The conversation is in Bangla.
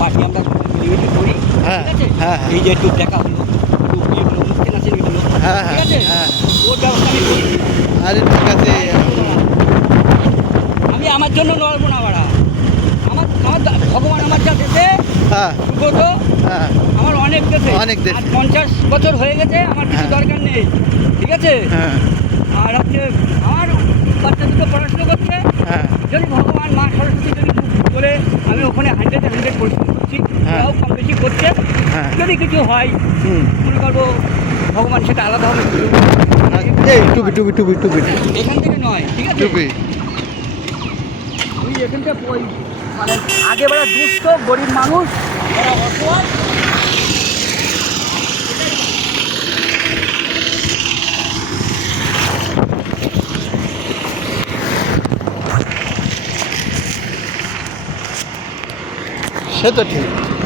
পার্টি আমরা মিলিমিটি করি, হ্যাঁ, ঠিক আছে? হ্যাঁ, হ্যাঁ। এই যে একটু দেখা হলো, একটু ইয়েগুলো মুখে নাচেনগুলো, হ্যাঁ, ঠিক হ্যাঁ, আছে? হ্যাঁ। ওর ব্যবস্থা আমি করি। আরে ঠিক আছে। আমি আমার জন্য লড়বো না বাড়া। আমার আমার ভগবান আমার যা দেশে হ্যাঁ, সুগত, হ্যাঁ, আমার অনেক দেশে, অনেক দেশে। আর 50 বছর হয়ে গেছে, আমার কিছু হ্যাঁ। দরকার নেই, ঠিক আছে? হ্যাঁ, আর হচ্ছে আমার বাচ্চা দুটো পড়াশুনো করছে, হ্যাঁ, যদি ভগবান মা সরস্বতী যদি করে আমি ওখানে 100-100 পরিশ্রম করছি, হ্যাঁ। ওরাও কম বেশি করছে, হ্যাঁ। যদি কিছু হয় হুম। মনে করবো ভগবান সেটা আলাদাভাবে করবে। এই টুপি টুপি টুপি টুপি এখান থেকে নয়, ঠিক আছে? টুপি। ওই এখান থেকে ওই মানে আগে বেড়া দুস্থ গরিব মানুষ ওরা অসহায়, সে তো ঠিক।